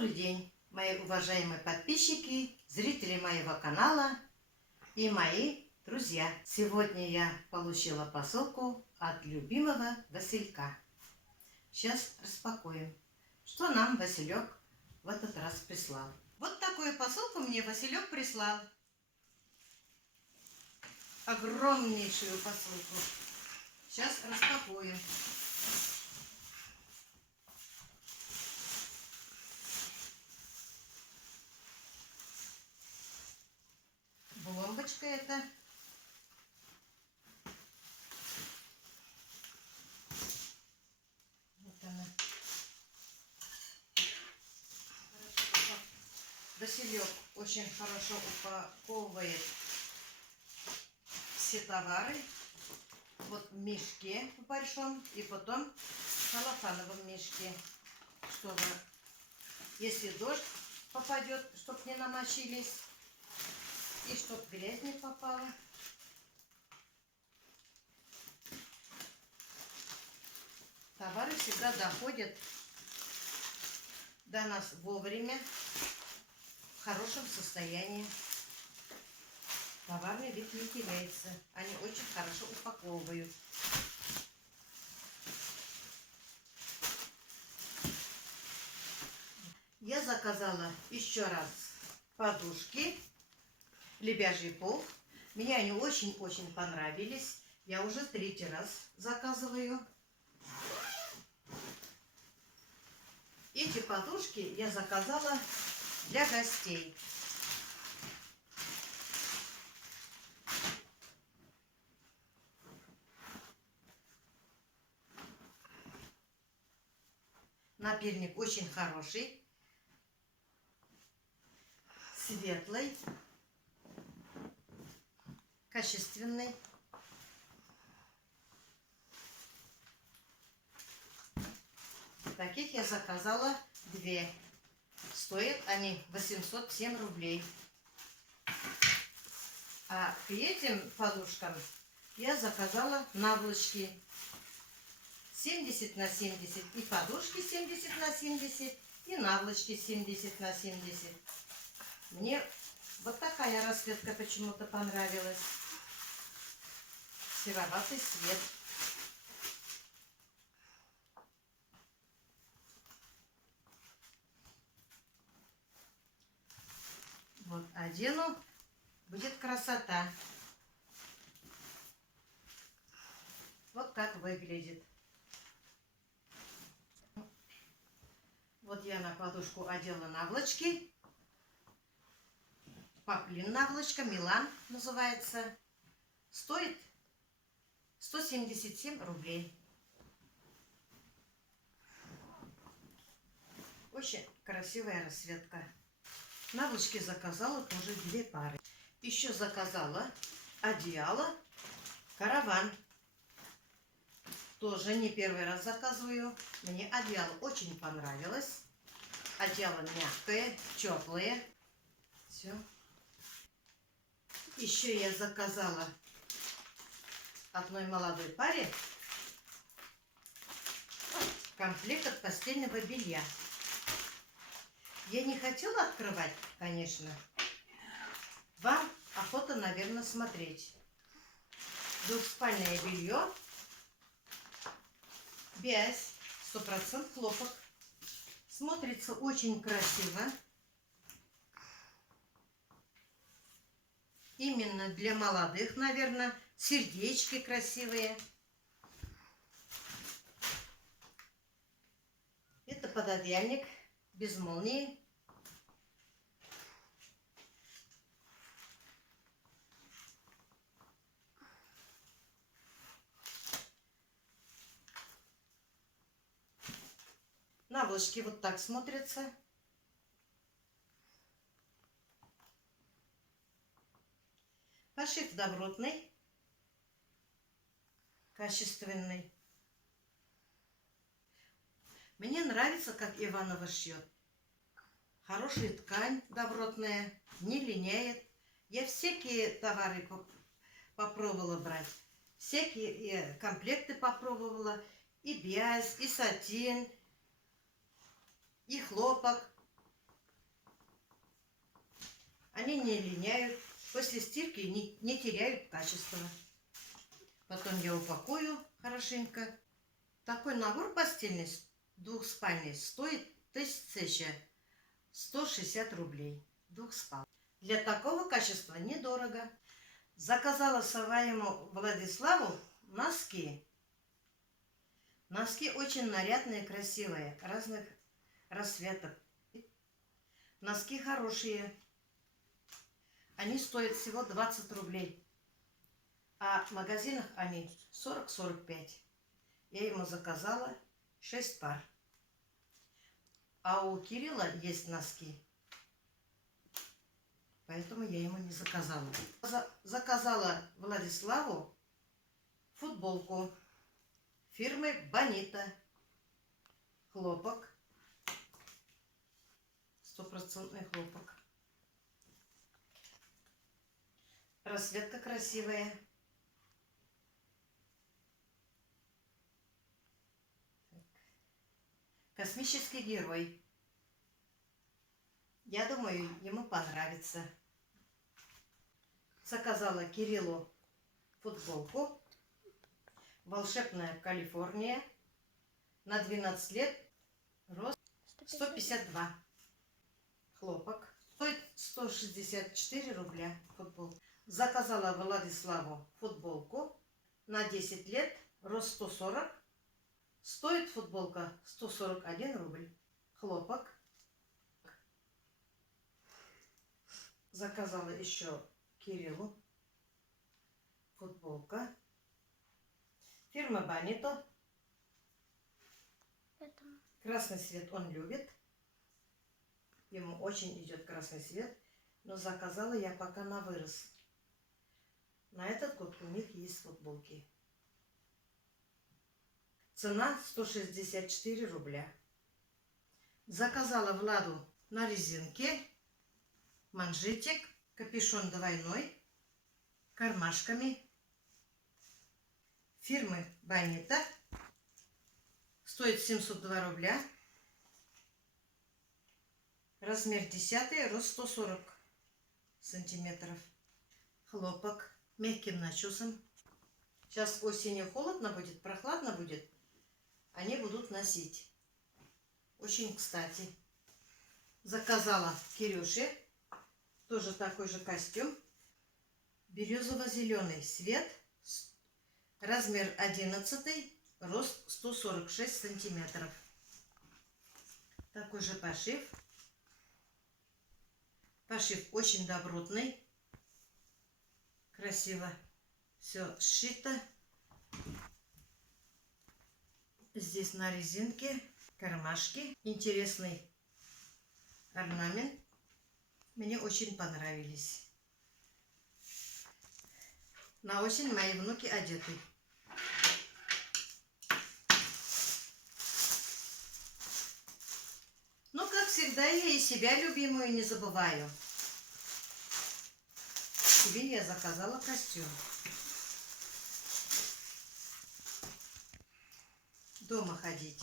Добрый день, мои уважаемые подписчики, зрители моего канала и мои друзья. Сегодня я получила посылку от любимого Василька. Сейчас распакуем, что нам Василек в этот раз прислал. Вот такую посылку мне Василек прислал. Огромнейшую посылку. Сейчас распакуем. Бомбочка это. Вот она. Василек очень хорошо упаковывает все товары. Вот в мешке в большом и потом в целлофановом мешке, чтобы, если дождь попадет, чтобы не намочились и чтобы грязь не попала. Товары всегда доходят до нас вовремя, в хорошем состоянии. Товарный вид не теряется. Они очень хорошо упаковывают. Я заказала еще раз подушки, лебяжий пух. Мне они очень-очень понравились. Я уже третий раз заказываю. Эти подушки я заказала для гостей. Напильник очень хороший, светлый, качественный. Таких я заказала 2. Стоят они 807 рублей. А к этим подушкам я заказала наволочки 70 на 70. И подушки 70 на 70. И наволочки 70 на 70. Мне вот такая расцветка почему-то понравилась. Сероватый цвет. Вот одену, будет красота. Вот как выглядит. Вот я на подушку одела наволочки. Поплин наволочка, Милан называется. Стоит 177 рублей. Очень красивая расцветка. Наволочки заказала тоже 2 пары. Еще заказала одеяло караван. Тоже не первый раз заказываю. Мне одеяло очень понравилось. Одеяло мягкое, теплое. Все. Еще я заказала одной молодой паре комплект от постельного белья. Я не хотела открывать, конечно. Вам охота, наверное, смотреть. Двухспальное белье. Бязь, 100% хлопок. Смотрится очень красиво. Именно для молодых, наверное. Сердечки красивые. Это пододеяльник без молнии. Наволочки вот так смотрятся. Пошив добротный, качественный. Мне нравится, как Иванова шьет. Хорошая ткань добротная, не линяет. Я всякие товары попробовала брать. Всякие комплекты попробовала. И бязь, и сатин, и хлопок. Они не линяют, после стирки не теряют качество. Потом я упакую хорошенько. Такой набор постельный двухспальный стоит 1160 рублей. Двухспальный. Для такого качества недорого. Заказала своему Владиславу носки. Носки очень нарядные, красивые, разных расцветок. Носки хорошие. Они стоят всего 20 рублей. А в магазинах они 40-45. Я ему заказала 6 пар. А у Кирилла есть носки. Поэтому я ему не заказала. Заказала Владиславу футболку фирмы Бонита. Хлопок. 100% хлопок. Расцветка красивая. Космический герой. Я думаю, ему понравится. Заказала Кириллу футболку. Волшебная Калифорния. На 12 лет. Рост 152. Хлопок. Стоит 164 рубля футболка. Заказала Владиславу футболку. На 10 лет. Рост 140. Стоит футболка 141 рубль. Хлопок. Заказала еще Кириллу футболка. Фирма Bonito. Красный цвет он любит. Ему очень идет красный цвет. Но заказала я пока на вырос. На этот год у них есть футболки. Цена 164 рубля. Заказала Владу на резинке манжетик, капюшон двойной, кармашками. Фирмы Bonito. Стоит 702 рубля. Размер 10, рост 140 сантиметров. Хлопок мягким начесом. Сейчас осенью холодно будет, прохладно будет. Они будут носить. Очень кстати. Заказала Кирюше тоже такой же костюм. Бирюзово-зеленый цвет. Размер 11, рост 146 сантиметров. Такой же пошив. Пошив очень добротный. Красиво все сшито. Здесь на резинке кармашки. Интересный орнамент. Мне очень понравились. На осень мои внуки одеты. Ну, как всегда, я и себя любимую не забываю. Себе я заказала костюм. Дома ходить.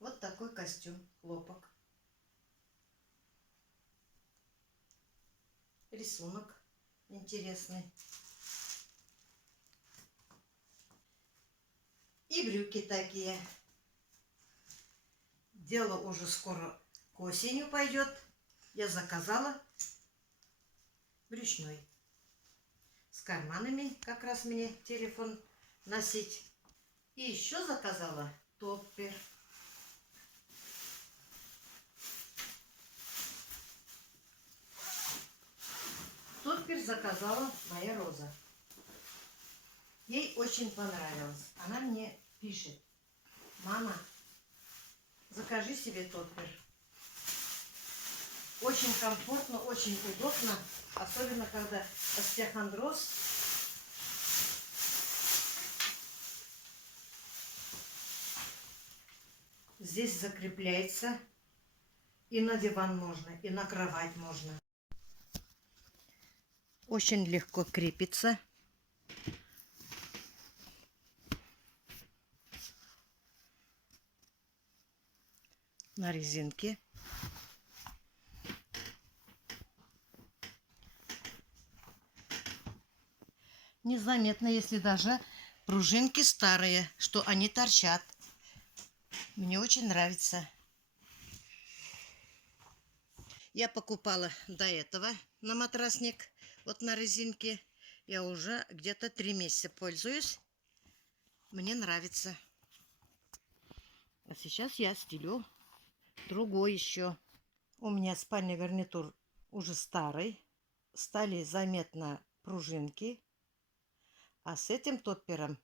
Вот такой костюм, хлопок. Рисунок интересный. И брюки такие. Дело уже скоро к осени пойдет. Я заказала брючной. С карманами, как раз мне телефон носить. И еще заказала топпер. Топпер заказала моя Роза. Ей очень понравилось. Она мне пишет: мама, закажи себе топпер. Очень комфортно, очень удобно. Особенно, когда остеохондроз. Здесь закрепляется. И на диван можно, и на кровать можно. Очень легко крепится. На резинке. незаметно, если даже пружинки старые, что они торчат. Мне очень нравится. Я покупала до этого на матрасник, вот на резинке. Я уже где-то 3 месяца пользуюсь. Мне нравится. А сейчас я стелю другой еще. У меня спальный гарнитур уже старый. Стали заметно пружинки. А с этим топпером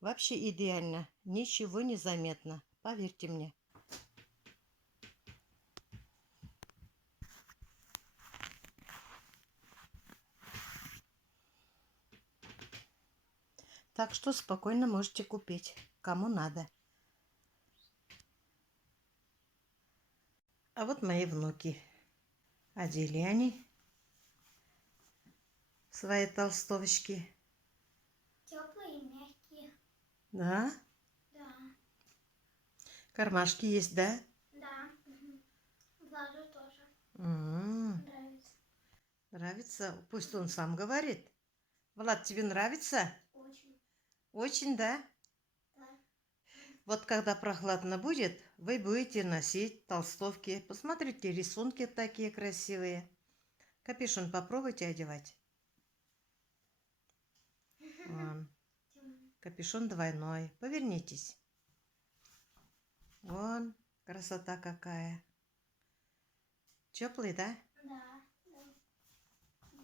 вообще идеально. Ничего не заметно. Поверьте мне. Так что спокойно можете купить, кому надо. А вот мои внуки. Одели они свои толстовочки. Теплые и мягкие. Да? Да. Кармашки есть, да? Да. Угу. Владу тоже М-м. нравится. Нравится? Пусть он сам говорит. Влад, тебе нравится? Очень. Очень, да? Да. Вот когда прохладно будет, вы будете носить толстовки. Посмотрите, рисунки такие красивые. Капюшон попробуйте одевать. Вон. Капюшон двойной. Повернитесь. Вон, красота какая. Теплый, да? Да. Да.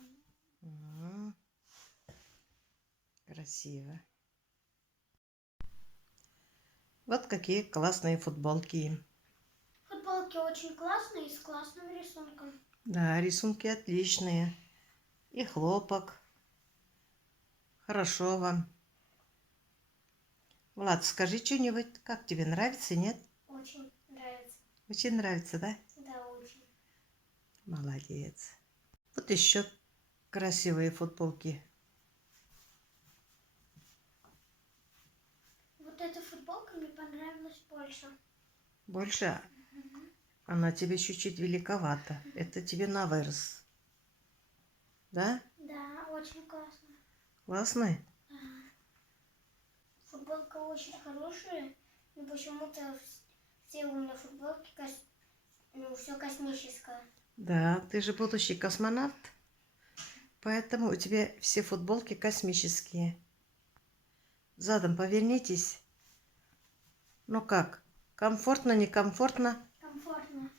М, красиво. Вот какие классные футболки. Футболки очень классные, с классным рисунком. Да, рисунки отличные. И хлопок. Хорошо вам. Влад, скажи что-нибудь, как тебе нравится, нет? Очень нравится. Очень нравится, да? Да, очень. Молодец. Вот еще красивые футболки. Вот эта футболка мне понравилась больше. Больше она тебе чуть-чуть великовата. Это тебе на вырос. Да? Да, очень классно. Классный? Да. Футболка очень хорошая, но почему-то все у меня футболки, все космическое. Да, ты же будущий космонавт. Поэтому у тебя все футболки космические. Задом повернитесь. Ну как? Комфортно, некомфортно? Комфортно.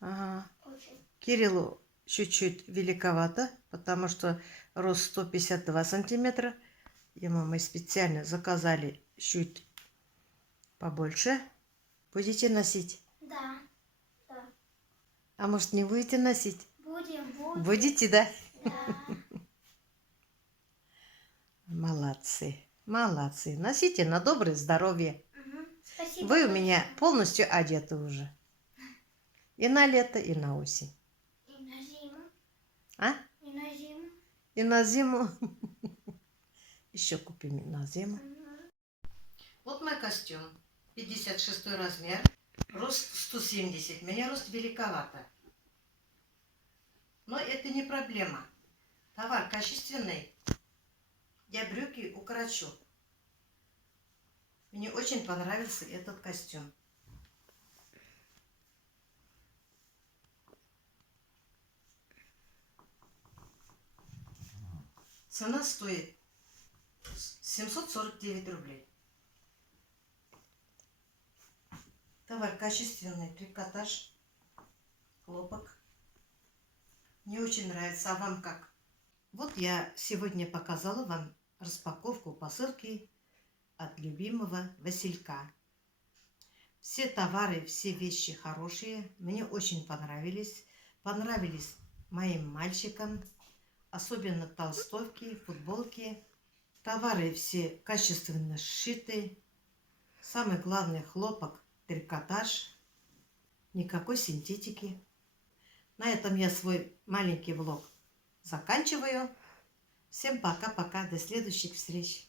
Ага. Очень. Кириллу чуть-чуть великовато, потому что рост 152 сантиметра. Ему мы специально заказали чуть побольше. Будете носить? Да. Да. А может, не будете носить? Будем. Будете, да? Да. Молодцы. Молодцы. Носите на доброе здоровье. Угу. Спасибо. Вы у большое. меня полностью одеты уже. И на лето, и на осень. И на зиму. А? И на зиму. И на зиму. Еще купим на зиму. Вот мой костюм. 56 размер. Рост 170. Меня рост великовато. Но это не проблема. Товар качественный. Я брюки укорочу. Мне очень понравился этот костюм. Цена стоит 749 рублей. Товар качественный, трикотаж, хлопок. Мне очень нравится. А вам как? Вот я сегодня показала вам распаковку посылки от любимого Василька. Все товары, все вещи хорошие. Мне очень понравились. Понравились моим мальчикам. Особенно толстовки, футболки. Товары все качественно сшиты. Самый главный хлопок, трикотаж. Никакой синтетики. На этом я свой маленький влог заканчиваю. Всем пока-пока. До следующих встреч.